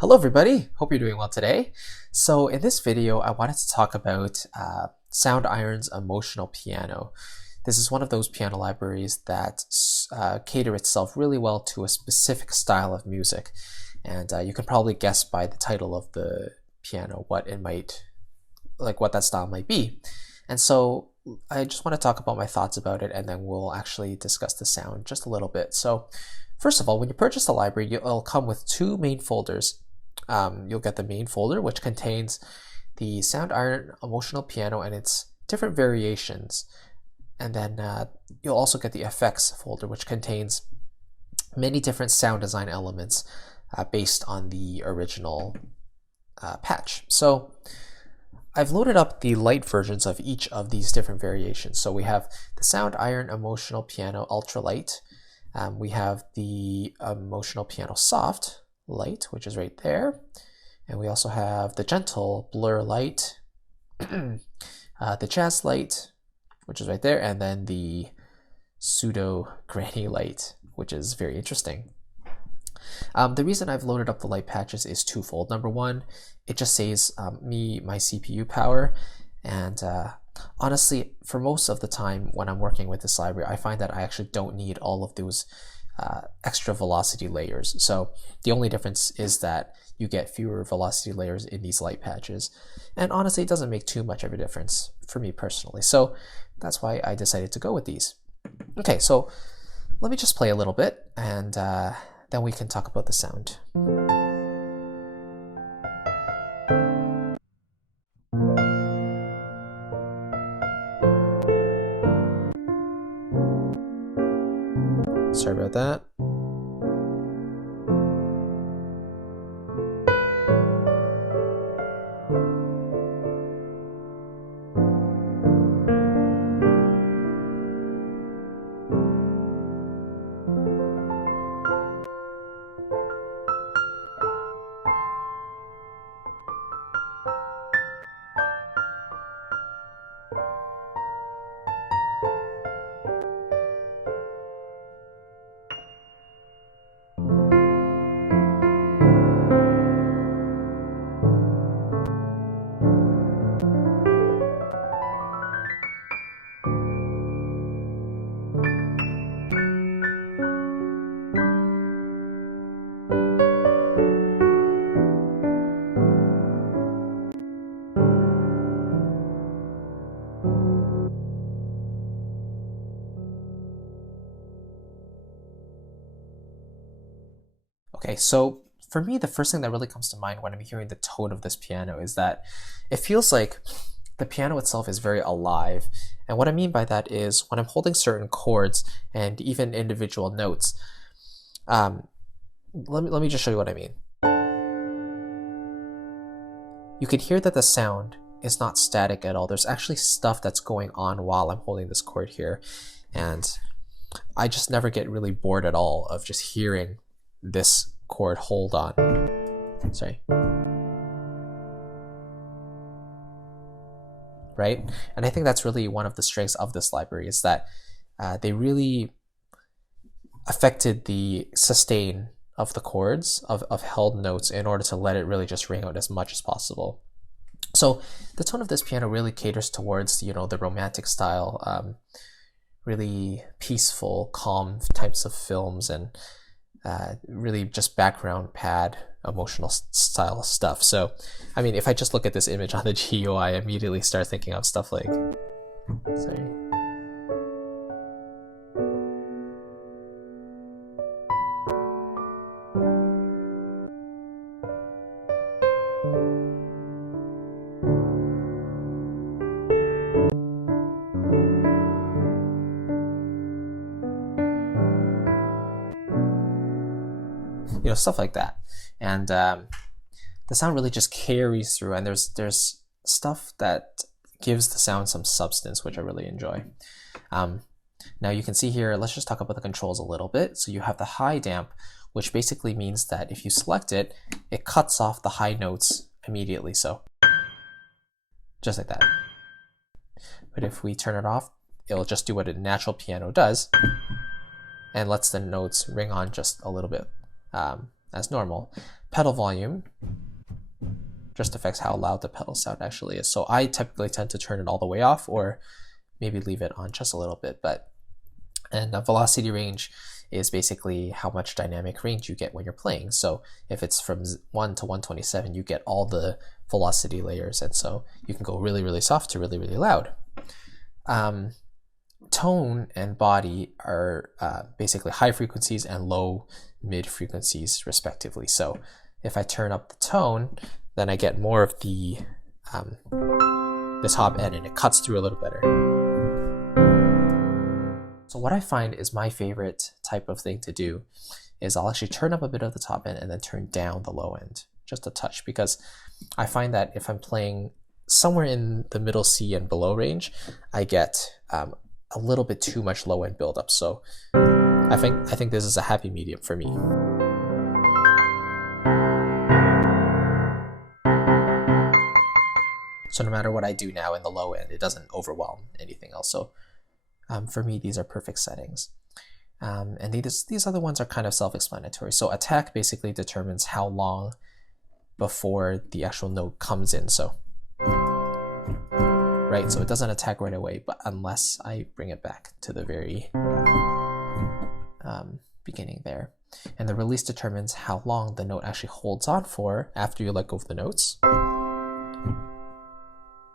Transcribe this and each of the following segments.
Hello everybody, hope you're doing well today. So in this video, I wanted to talk about Soundiron's Emotional Piano. This is one of those piano libraries that cater itself really well to a specific style of music. And you can probably guess by the title of the piano what that style might be. And so I just want to talk about my thoughts about it, and then we'll actually discuss the sound just a little bit. So first of all, when you purchase the library, it'll come with two main folders. You'll get the main folder, which contains the Soundiron Emotional Piano and its different variations. And then you'll also get the effects folder, which contains many different sound design elements based on the original patch. So I've loaded up the light versions of each of these different variations. So we have the Soundiron Emotional Piano Ultra Light. We have the Emotional Piano Soft Light, which is right there. And we also have the Gentle Blur Light, the Jazz Light, which is right there, and then the Pseudo Granny Light, which is very interesting. The reason I've loaded up the light patches is twofold. Number one, it just saves me my CPU power, and honestly, for most of the time when I'm working with this library, I find that I actually don't need all of those extra velocity layers. So the only difference is that you get fewer velocity layers in these light patches, and honestly it doesn't make too much of a difference for me personally, so that's why I decided to go with these. Okay, so let me just play a little bit, and then we can talk about the sound. Sorry about that. Okay, so for me, the first thing that really comes to mind when I'm hearing the tone of this piano is that it feels like the piano itself is very alive. And what I mean by that is when I'm holding certain chords and even individual notes, let me just show you what I mean. You can hear that the sound is not static at all. There's actually stuff that's going on while I'm holding this chord here. And I just never get really bored at all of just hearing this chord hold on. Sorry. Right? And I think that's really one of the strengths of this library, is that they really affected the sustain of the chords of held notes in order to let it really just ring out as much as possible. So the tone of this piano really caters towards, you know, the romantic style, really peaceful, calm types of films, and really just background pad emotional style stuff. So I mean, if I just look at this image on the GUI, I immediately start thinking of stuff like, sorry. You know, stuff like that. And the sound really just carries through, and there's stuff that gives the sound some substance, which I really enjoy. Now you can see here, let's just talk about the controls a little bit. So you have the high damp, which basically means that if you select it, it cuts off the high notes immediately. So just like that. But if we turn it off, it'll just do what a natural piano does and lets the notes ring on just a little bit as normal. Pedal volume just affects how loud the pedal sound actually is. So I typically tend to turn it all the way off, or maybe leave it on just a little bit. And velocity range is basically how much dynamic range you get when you're playing. So if it's from 1 to 127, you get all the velocity layers, and so you can go really, really soft to really, really loud. Tone and body are basically high frequencies and low mid frequencies respectively. So if I turn up the tone, then I get more of the this top end, and it cuts through a little better. So what I find is my favorite type of thing to do is I'll actually turn up a bit of the top end and then turn down the low end just a touch, because I find that if I'm playing somewhere in the middle C and below range, I get a little bit too much low end buildup. So I think this is a happy medium for me. So no matter what I do now in the low end, it doesn't overwhelm anything else. So for me, these are perfect settings. And these other ones are kind of self-explanatory. So attack basically determines how long before the actual note comes in. So right, so it doesn't attack right away, but unless I bring it back to the very beginning there. And the release determines how long the note actually holds on for after you let go of the notes.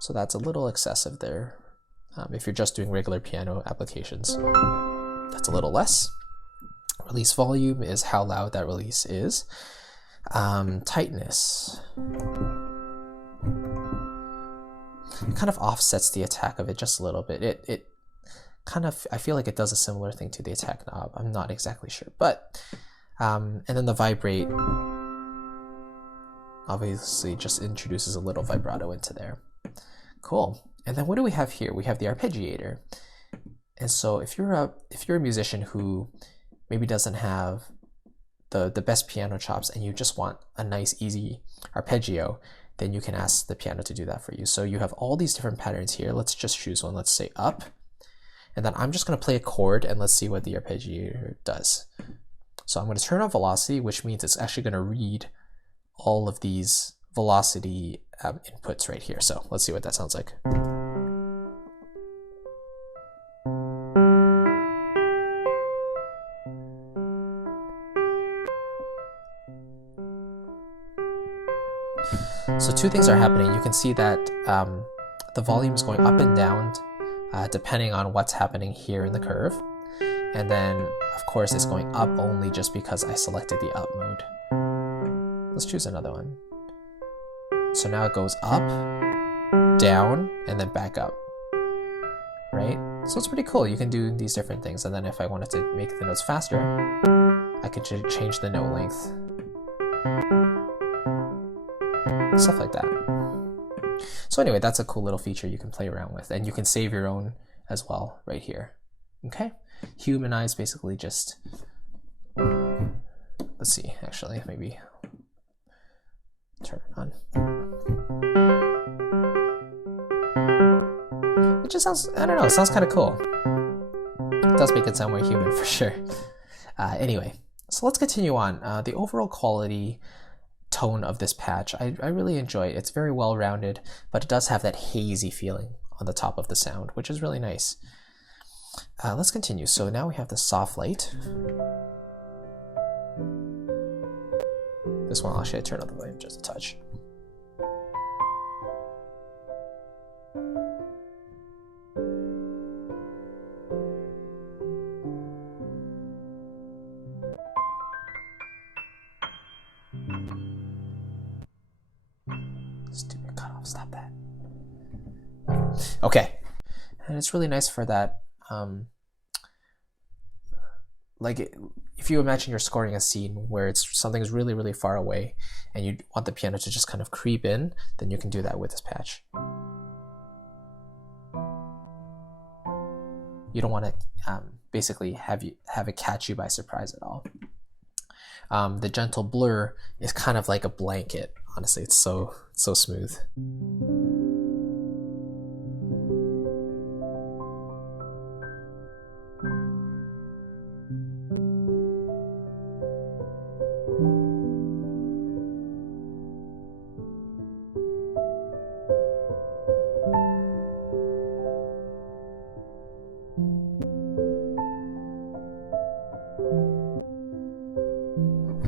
So that's a little excessive there. If you're just doing regular piano applications, that's a little less. Release volume is how loud that release is. Tightness kind of offsets the attack of it just a little bit. It kind of, I feel like it does a similar thing to the attack knob. I'm not exactly sure, but and then the vibrate obviously just introduces a little vibrato into there. Cool. And then what do we have here? We have the arpeggiator. And so if you're a musician who maybe doesn't have the best piano chops and you just want a nice easy arpeggio, then you can ask the piano to do that for you. So you have all these different patterns here. Let's just choose one. Let's say up. And then I'm just going to play a chord and let's see what the arpeggiator does. So I'm going to turn on velocity, which means it's actually going to read all of these velocity inputs right here. So let's see what that sounds like. So two things are happening. You can see that the volume is going up and down depending on what's happening here in the curve. And then, of course, it's going up only just because I selected the up mode. Let's choose another one. So now it goes up, down, and then back up, right? So it's pretty cool. You can do these different things. And then if I wanted to make the notes faster, I could change the note length. Stuff like that. So anyway, that's a cool little feature you can play around with, and you can save your own as well right here. Okay, humanize basically just, let's see, actually, maybe turn it on. It just sounds, I don't know, it sounds kind of cool. It does make it sound more human for sure. Anyway, so let's continue on. The overall quality tone of this patch, I really enjoy it. It's very well rounded, but it does have that hazy feeling on the top of the sound, which is really nice. Let's continue. So now we have the soft light. This one, actually, I turn up the volume just a touch. Stupid cutoff, stop that. Okay, and it's really nice for that, if you imagine you're scoring a scene where something is really, really far away and you want the piano to just kind of creep in, then you can do that with this patch. You don't want to basically have it catch you by surprise at all. The gentle blur is kind of like a blanket. Honestly, it's so smooth.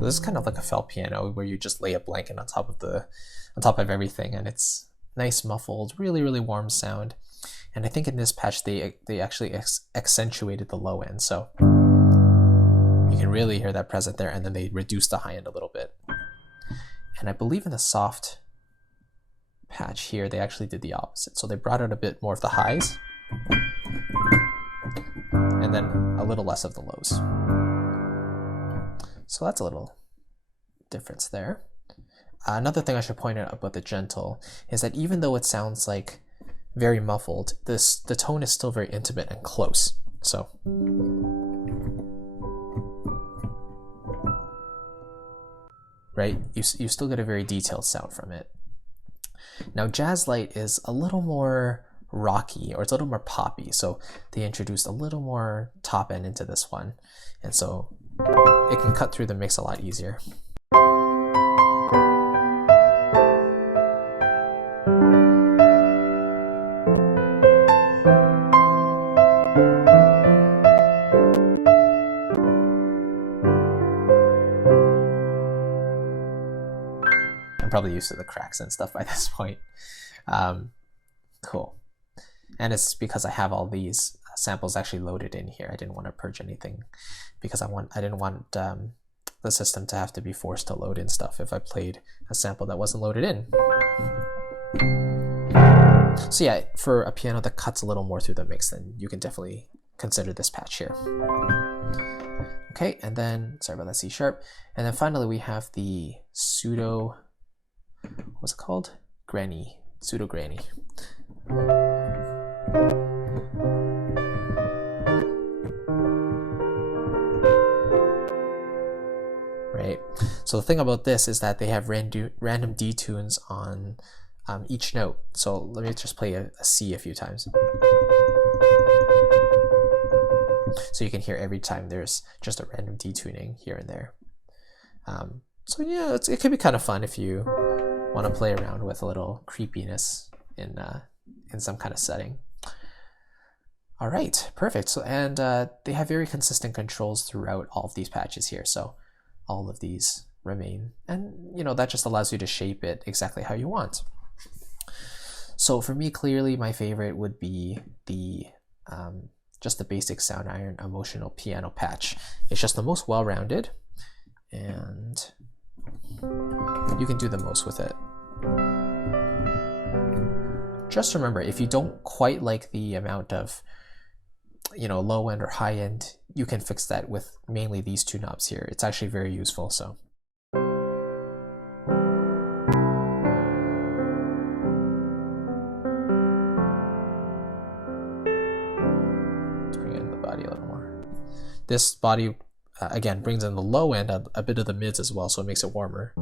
This is kind of like a felt piano where you just lay a blanket on top of everything, and it's nice, muffled, really, really warm sound. And I think in this patch they actually accentuated the low end, so you can really hear that present there, and then they reduced the high end a little bit. And I believe in the soft patch here, they actually did the opposite. So they brought out a bit more of the highs, and then a little less of the lows. So that's a little difference there. Another thing I should point out about the gentle is that even though it sounds like very muffled, the tone is still very intimate and close. So right, you still get a very detailed sound from it. Now Jazz Light is a little more rocky, or it's a little more poppy, so they introduced a little more top end into this one, and so it can cut through the mix a lot easier. I'm probably used to the cracks and stuff by this point. Cool. And it's because I have all these samples actually loaded in here. I didn't want to purge anything because I didn't want the system to have to be forced to load in stuff if I played a sample that wasn't loaded in. So yeah, for a piano that cuts a little more through the mix, then you can definitely consider this patch here. Okay, and then, sorry about that, C sharp. And then finally we have the pseudo, what's it called? Granny, pseudo granny. Right. So the thing about this is that they have random detunes on each note. So let me just play a C a few times. So you can hear every time there's just a random detuning here and there. So yeah, it can be kind of fun if you want to play around with a little creepiness in some kind of setting. All right, perfect. So and they have very consistent controls throughout all of these patches here. So all of these remain, and you know that just allows you to shape it exactly how you want. So for me, clearly my favorite would be the just the basic Soundiron emotional piano patch. It's just the most well-rounded, and you can do the most with it. Just remember, if you don't quite like the amount of, you know, low end or high end, you can fix that with mainly these two knobs here. It's actually very useful. So let's bring in the body a little more. This body again brings in the low end, a bit of the mids as well, so it makes it warmer.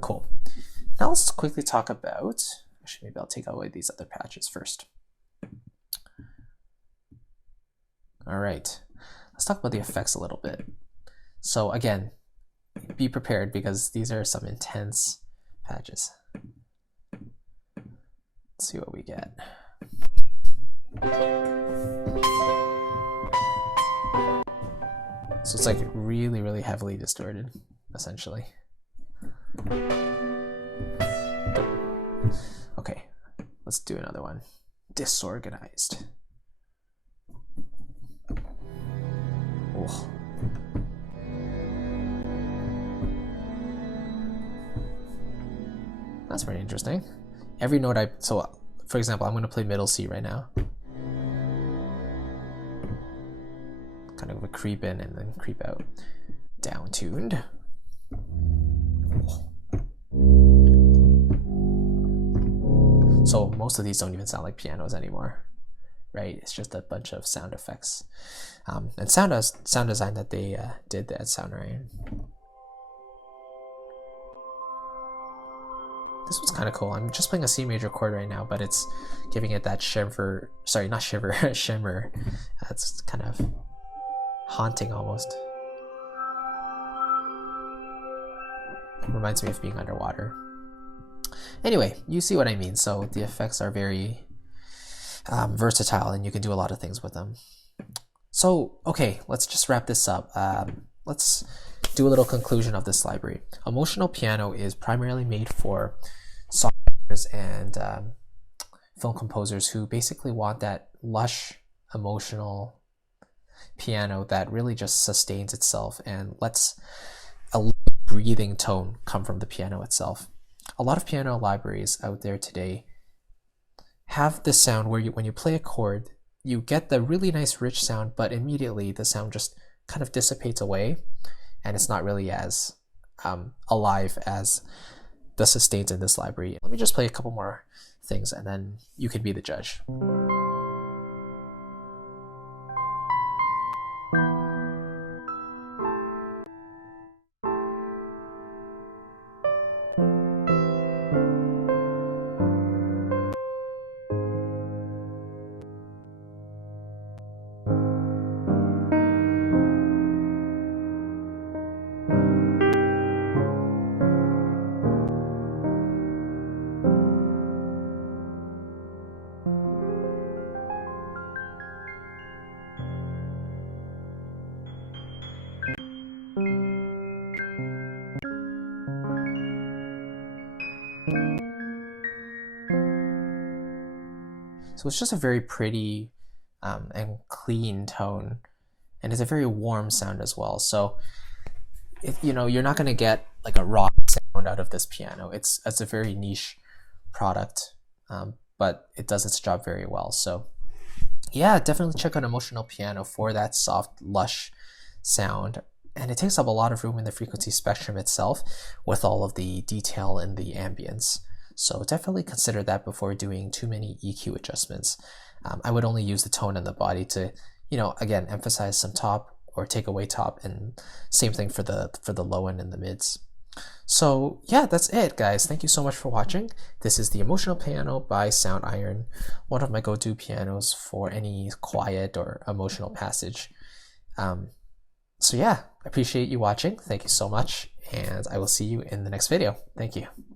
Cool. Now let's quickly talk about, actually maybe I'll take away these other patches first. All right, let's talk about the effects a little bit. So again, be prepared because these are some intense patches. Let's see what we get. So it's like really, really heavily distorted, essentially. Okay, let's do another one. Disorganized. Oh. That's pretty interesting. Every note so for example, I'm going to play middle C right now. Kind of a creep in and then creep out. Down tuned. So most of these don't even sound like pianos anymore, right? It's just a bunch of sound effects and sound design that they did at Soundiron. This one's kind of cool. I'm just playing a C major chord right now, but it's giving it that shimmer. Sorry, not shiver, shimmer. It's kind of haunting almost. reminds me of being underwater. Anyway, you see what I mean. So the effects are very versatile, and you can do a lot of things with them. So, okay, let's just wrap this up. Let's do a little conclusion of this library. Emotional piano is primarily made for songwriters and film composers who basically want that lush, emotional piano that really just sustains itself and lets a breathing tone come from the piano itself. A lot of piano libraries out there today have this sound where when you play a chord, you get the really nice rich sound, but immediately the sound just kind of dissipates away, and it's not really as alive as the sustains in this library. Let me just play a couple more things, and then you can be the judge. So it's just a very pretty and clean tone, and it's a very warm sound as well. So you're not going to get like a rock sound out of this piano. It's a very niche product, but it does its job very well. So yeah, definitely check out Emotional Piano for that soft, lush sound. And it takes up a lot of room in the frequency spectrum itself with all of the detail and the ambience. So definitely consider that before doing too many EQ adjustments. I would only use the tone and the body to, again, emphasize some top or take away top, and same thing for the low end and the mids. So yeah, that's it, guys. Thank you so much for watching. This is the Emotional Piano by Soundiron, one of my go-to pianos for any quiet or emotional passage. So yeah, I appreciate you watching. Thank you so much, and I will see you in the next video. Thank you.